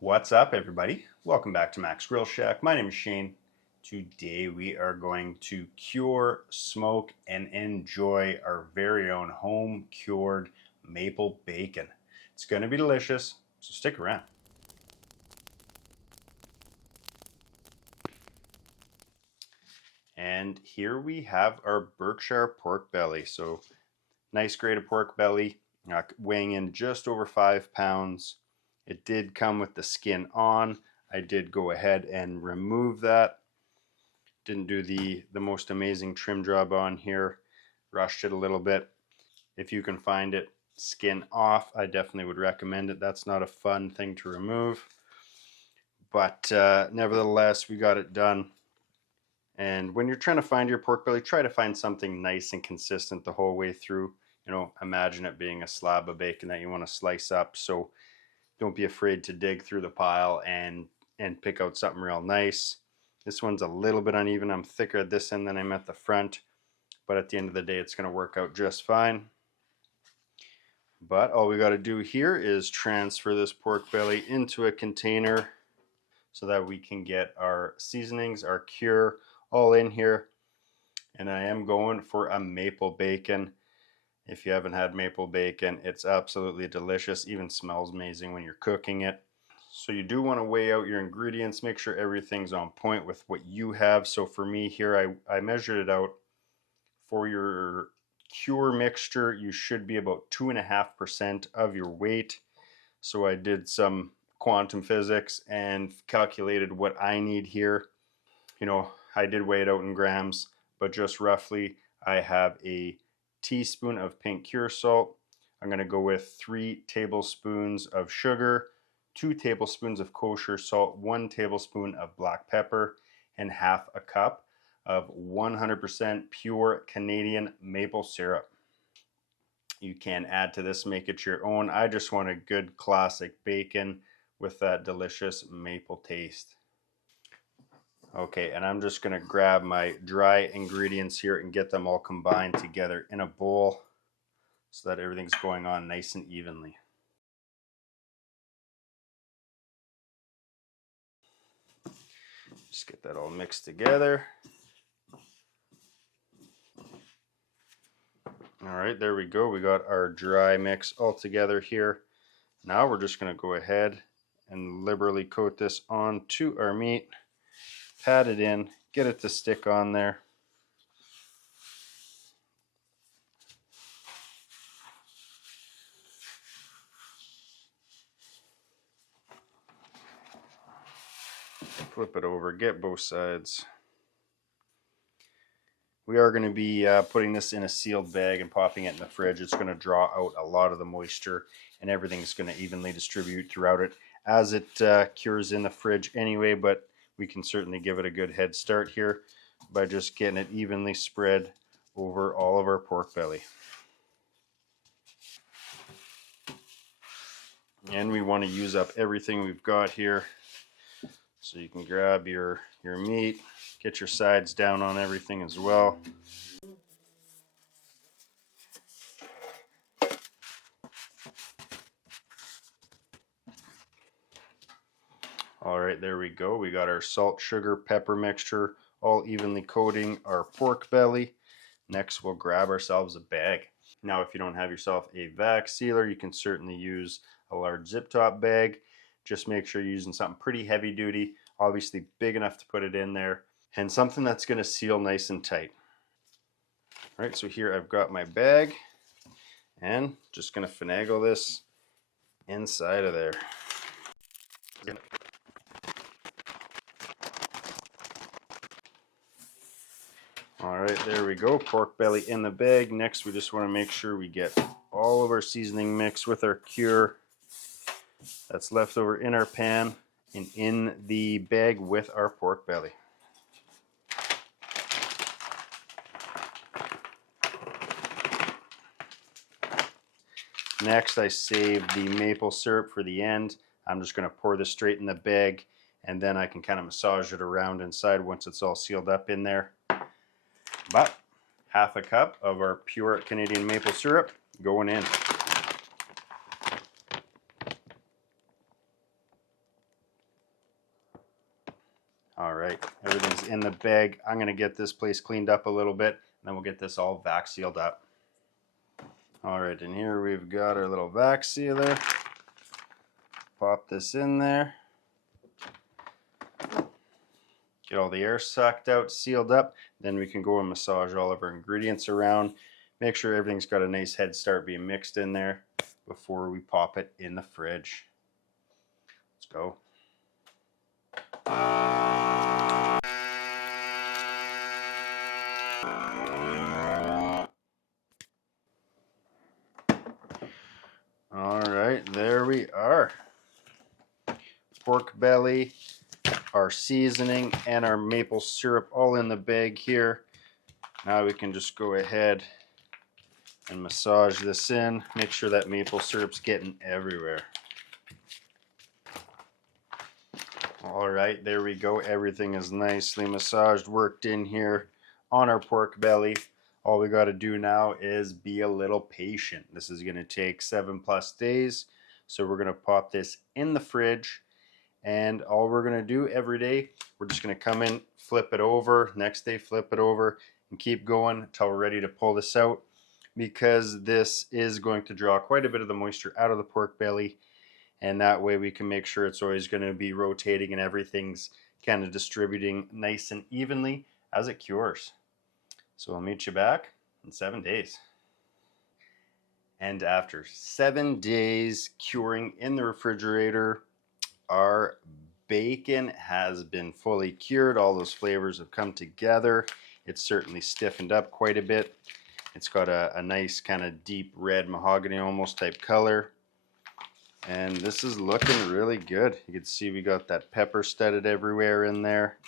What's up, everybody? Welcome back to Mac's Grill Shack. My name is Shane. Today we are going to cure, smoke, and enjoy our very own home cured maple bacon. It's going to be delicious, so stick around. And here we have our Berkshire pork belly. So nice grade of pork belly, weighing in just over 5 pounds. It did come with the skin on. I did go ahead and remove that. Didn't do the most amazing trim job on here. Rushed it a little bit. If you can find it skin off, I definitely would recommend it. That's not a fun thing to remove. But nevertheless, we got it done. And when you're trying to find your pork belly, try to find something nice and consistent the whole way through. You know, imagine it being a slab of bacon that you want to slice up. So don't be afraid to dig through the pile and pick out something real nice. This one's a little bit uneven. I'm thicker at this end than I'm at the front, but at the end of the day, it's going to work out just fine. But all we got to do here is transfer this pork belly into a container so that we can get our seasonings, our cure, all in here. And I am going for a maple bacon. If you haven't had maple bacon, it's absolutely delicious. Even smells amazing when you're cooking it. So you do want to weigh out your ingredients, make sure everything's on point with what you have. So for me here, I measured it out. For your cure mixture, you should be about 2.5% of your weight. So I did some quantum physics and calculated what I need here. You know, I did weigh it out in grams, but just roughly, I have a teaspoon of pink cure salt. I'm going to go with 3 tablespoons of sugar, 2 tablespoons of kosher salt, 1 tablespoon of black pepper, and half a cup of 100% pure Canadian maple syrup. You can add to this, make it your own. I just want a good classic bacon with that delicious maple taste. Okay, and I'm just going to grab my dry ingredients here and get them all combined together in a bowl so that everything's going on nice and evenly. Just get that all mixed together. All right, there we go. We got our dry mix all together here. Now we're just going to go ahead and liberally coat this onto our meat. Pat it in, get it to stick on there. Flip it over, get both sides. We are going to be putting this in a sealed bag and popping it in the fridge. It's going to draw out a lot of the moisture and everything's going to evenly distribute throughout it as it cures in the fridge anyway, but we can certainly give it a good head start here by just getting it evenly spread over all of our pork belly. And we want to use up everything we've got here. So you can grab your meat, get your sides down on everything as well. All right, there we go. We got our salt, sugar, pepper mixture all evenly coating our pork belly. Next, we'll grab ourselves a bag. Now, if you don't have yourself a vac sealer, you can certainly use a large zip top bag. Just make sure you're using something pretty heavy duty, obviously big enough to put it in there, and something that's going to seal nice and tight. All right, so here I've got my bag, and just going to finagle this inside of there. All right, there we go, pork belly in the bag. Next, we just want to make sure we get all of our seasoning mixed with our cure that's left over in our pan and in the bag with our pork belly. Next, I saved the maple syrup for the end. I'm just going to pour this straight in the bag, and then I can kind of massage it around inside once it's all sealed up in there. About half a cup of our pure Canadian maple syrup going in. All right, everything's in the bag. I'm gonna get this place cleaned up a little bit, and then we'll get this all vac sealed up. All right, and here we've got our little vac sealer. Pop this in there. Get all the air sucked out, sealed up. Then we can go and massage all of our ingredients around. Make sure everything's got a nice head start being mixed in there before we pop it in the fridge. Let's go. All right, there we are. Pork belly, our seasoning, and our maple syrup all in the bag here. Now we can just go ahead and massage this in. Make sure that maple syrup's getting everywhere. All right, there we go. Everything is nicely massaged, worked in here on our pork belly. All we got to do now is be a little patient. This is going to take 7+ days. So we're going to pop this in the fridge. And all we're going to do every day, we're just going to come in, flip it over, next day flip it over, and keep going until we're ready to pull this out, because this is going to draw quite a bit of the moisture out of the pork belly, and that way we can make sure it's always going to be rotating and everything's kind of distributing nice and evenly as it cures. So I'll meet you back in 7 days. And after 7 days curing in the refrigerator, our bacon has been fully cured. All those flavors have come together. It's certainly stiffened up quite a bit. It's got a nice kind of deep red mahogany almost type color. And this is looking really good. You can see we got that pepper studded everywhere in there.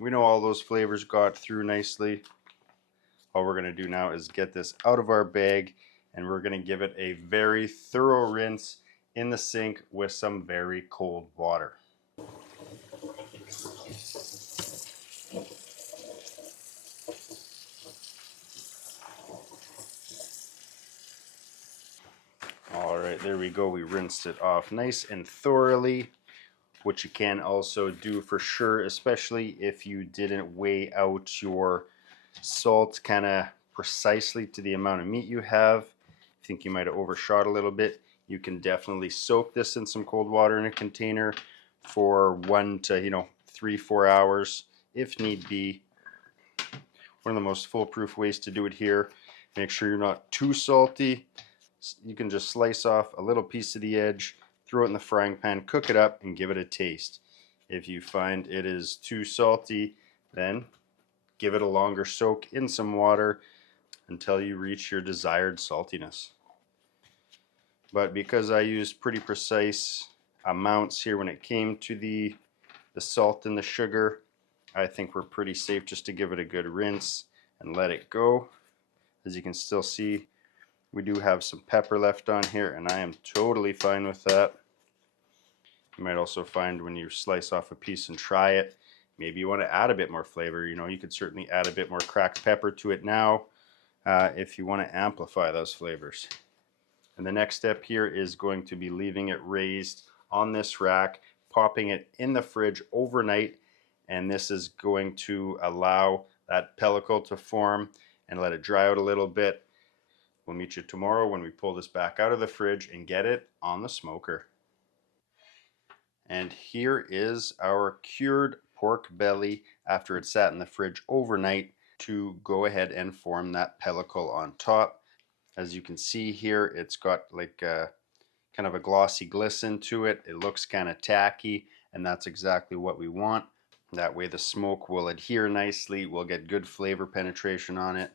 We know all those flavors got through nicely. All we're going to do now is get this out of our bag, and we're going to give it a very thorough rinse in the sink with some very cold water. All right, there we go. We rinsed it off nice and thoroughly, which you can also do for sure, especially if you didn't weigh out your salt kind of precisely to the amount of meat you have. I think you might have overshot a little bit. You can definitely soak this in some cold water in a container for 1 to 3-4 hours if need be. One of the most foolproof ways to do it here. Make sure you're not too salty. You can just slice off a little piece of the edge, throw it in the frying pan, cook it up, and give it a taste. If you find it is too salty, then give it a longer soak in some water until you reach your desired saltiness. But because I used pretty precise amounts here when it came to the salt and the sugar, I think we're pretty safe just to give it a good rinse and let it go. As you can still see, we do have some pepper left on here, and I am totally fine with that. You might also find when you slice off a piece and try it, maybe you want to add a bit more flavor. You could certainly add a bit more cracked pepper to it now if you want to amplify those flavors. And the next step here is going to be leaving it raised on this rack, popping it in the fridge overnight, and this is going to allow that pellicle to form and let it dry out a little bit. We'll meet you tomorrow when we pull this back out of the fridge and get it on the smoker. And here is our cured pork belly after it sat in the fridge overnight to go ahead and form that pellicle on top. As you can see here, it's got like kind of a glossy glisten to it. It looks kind of tacky, and that's exactly what we want. That way the smoke will adhere nicely. We'll get good flavor penetration on it.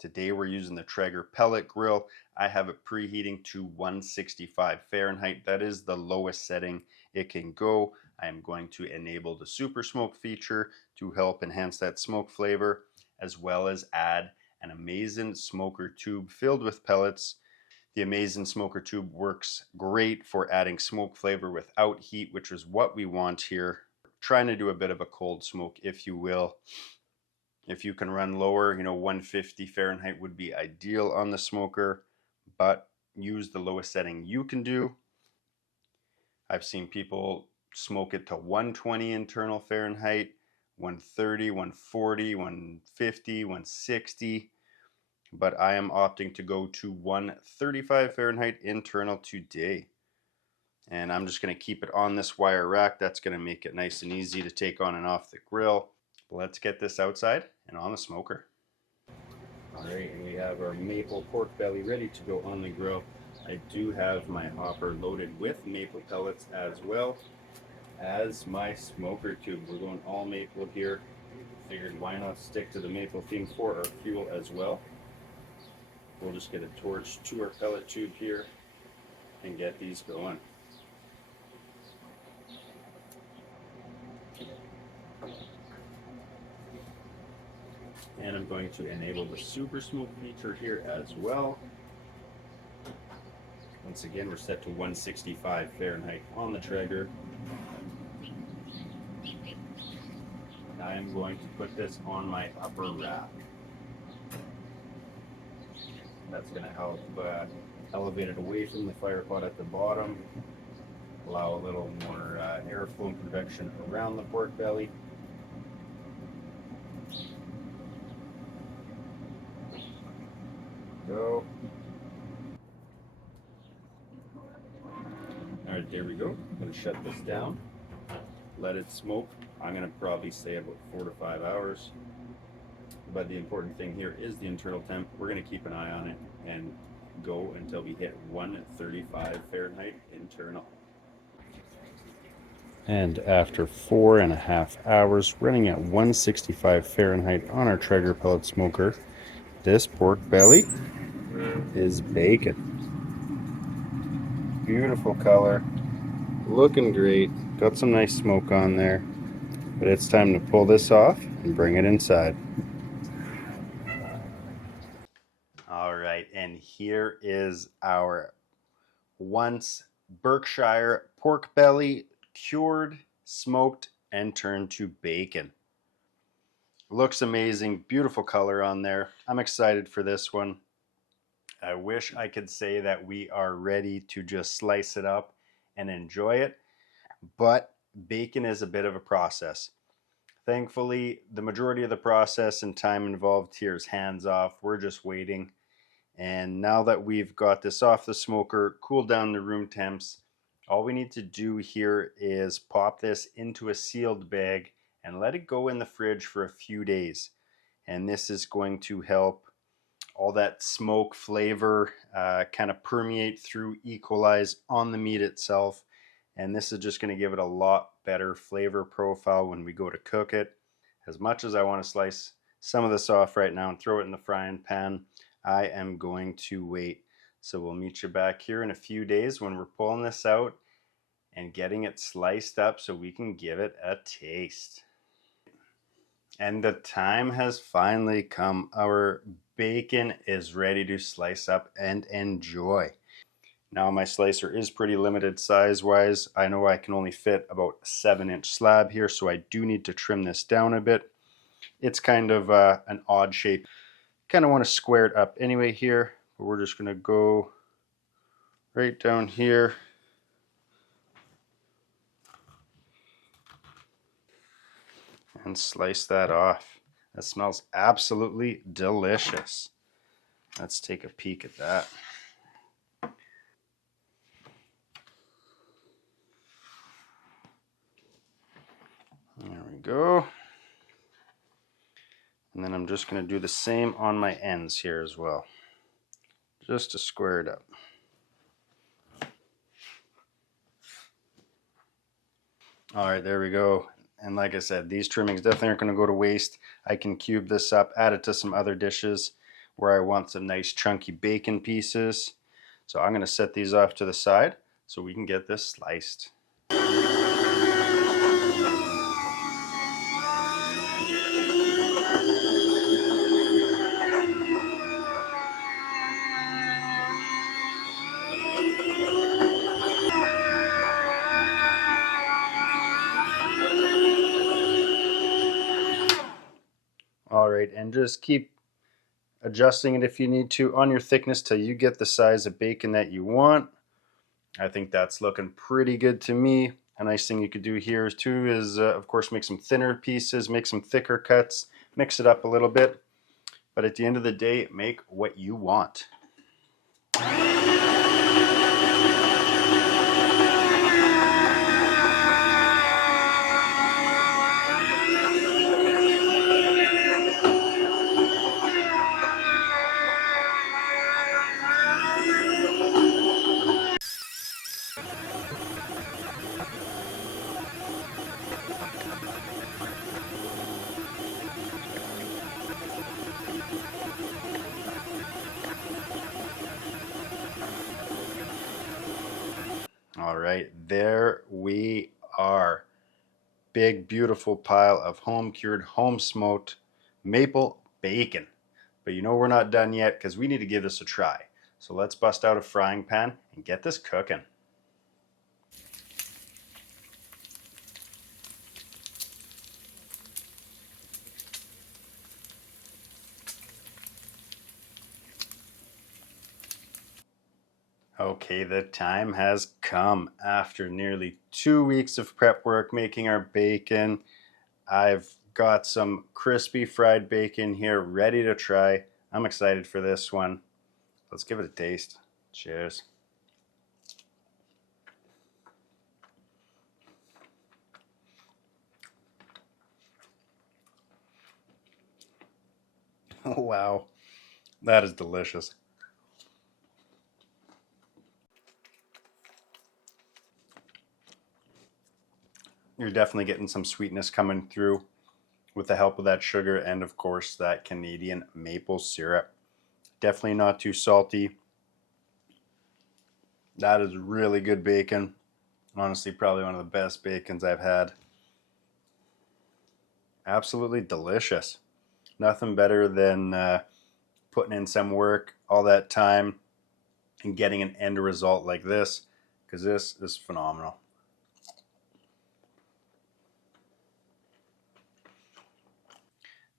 Today we're using the Traeger pellet grill. I have it preheating to 165 Fahrenheit. That is the lowest setting it can go. I am going to enable the super smoke feature to help enhance that smoke flavor, as well as add an Amazing smoker tube filled with pellets. The Amazing smoker tube works great for adding smoke flavor without heat, which is what we want here. Trying to do a bit of a cold smoke, if you will. If you can run lower, 150 Fahrenheit would be ideal on the smoker, but use the lowest setting you can do. I've seen people smoke it to 120 internal Fahrenheit. 130, 140, 150, 160, but I am opting to go to 135 Fahrenheit internal today. And I'm just going to keep it on this wire rack. That's going to make it nice and easy to take on and off the grill. Let's get this outside and on the smoker. All right, and we have our maple pork belly ready to go on the grill. I do have my hopper loaded with maple pellets as well as my smoker tube. We're going all maple here. Figured why not stick to the maple theme for our fuel as well. We'll just get a torch to our pellet tube here and get these going. And I'm going to enable the super smoke feature here as well. Once again, we're set to 165 Fahrenheit on the Traeger. I am going to put this on my upper rack. That's going to help elevate it away from the fire pot at the bottom, allow a little more airflow and convection around the pork belly. Go. All right, there we go. I'm going to shut this down, let it smoke. I'm going to probably say about 4 to 5 hours. But the important thing here is the internal temp. We're going to keep an eye on it and go until we hit 135 Fahrenheit internal. And after 4.5 hours running at 165 Fahrenheit on our Traeger pellet smoker, this pork belly is bacon. Beautiful color, looking great, got some nice smoke on there, but it's time to pull this off and bring it inside. All right, and here is our once Berkshire pork belly, cured, smoked, and turned to bacon. Looks amazing, beautiful color on there. I'm excited for this one. I wish I could say that we are ready to just slice it up and enjoy it, but bacon is a bit of a process. Thankfully, the majority of the process and time involved here is hands off. We're just waiting. And now that we've got this off the smoker, cooled down to room temps, all we need to do here is pop this into a sealed bag and let it go in the fridge for a few days. And this is going to help all that smoke flavor kind of permeate through, equalize on the meat itself. And this is just going to give it a lot better flavor profile when we go to cook it. As much as I want to slice some of this off right now and throw it in the frying pan, I am going to wait. So we'll meet you back here in a few days when we're pulling this out and getting it sliced up so we can give it a taste. And the time has finally come. Our bacon is ready to slice up and enjoy. Now my slicer is pretty limited size wise. I know I can only fit about a 7-inch slab here, so I do need to trim this down a bit. It's kind of an odd shape. Kind of want to square it up anyway here, but we're just going to go right down here. And slice that off. That smells absolutely delicious. Let's take a peek at that. There we go. And then I'm just going to do the same on my ends here as well, just to square it up. All right, there we go. And like I said, these trimmings definitely aren't going to go to waste. I can cube this up, add it to some other dishes where I want some nice chunky bacon pieces. So I'm going to set these off to the side so we can get this sliced. All right, and just keep adjusting it if you need to on your thickness till you get the size of bacon that you want. I think that's looking pretty good to me. a nice thing you could do here too is, of course, make some thinner pieces, make some thicker cuts, mix it up a little bit. But at the end of the day, make what you want. All right, there we are. Big, beautiful pile of home-cured, home-smoked maple bacon. But you know we're not done yet because we need to give this a try. So let's bust out a frying pan and get this cooking. Okay, the time has come. After nearly 2 weeks of prep work making our bacon, I've got some crispy fried bacon here ready to try. I'm excited for this one. Let's give it a taste. Cheers. Oh, wow. That is delicious. You're definitely getting some sweetness coming through with the help of that sugar and, of course, that Canadian maple syrup. Definitely not too salty. That is really good bacon. Honestly, probably one of the best bacons I've had. Absolutely delicious. Nothing better than putting in some work all that time and getting an end result like this, because this is phenomenal.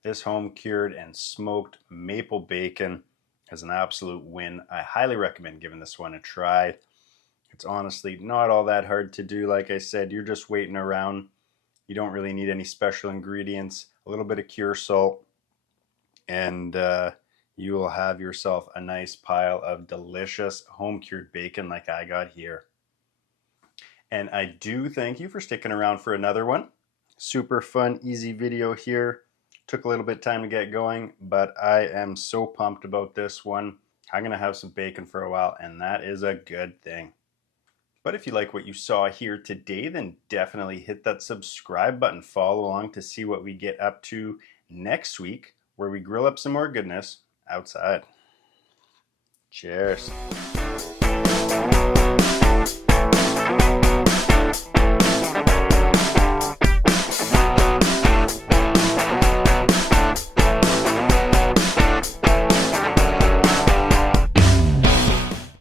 This home cured and smoked maple bacon is an absolute win. I highly recommend giving this one a try. It's honestly not all that hard to do. Like I said, you're just waiting around. You don't really need any special ingredients, a little bit of cure salt, and you will have yourself a nice pile of delicious home cured bacon like I got here. And I do thank you for sticking around for another one. Super fun, easy video here. Took a little bit of time to get going, but I am so pumped about this one. I'm going to have some bacon for a while, and that is a good thing. But if you like what you saw here today, then definitely hit that subscribe button. Follow along to see what we get up to next week, where we grill up some more goodness outside. Cheers.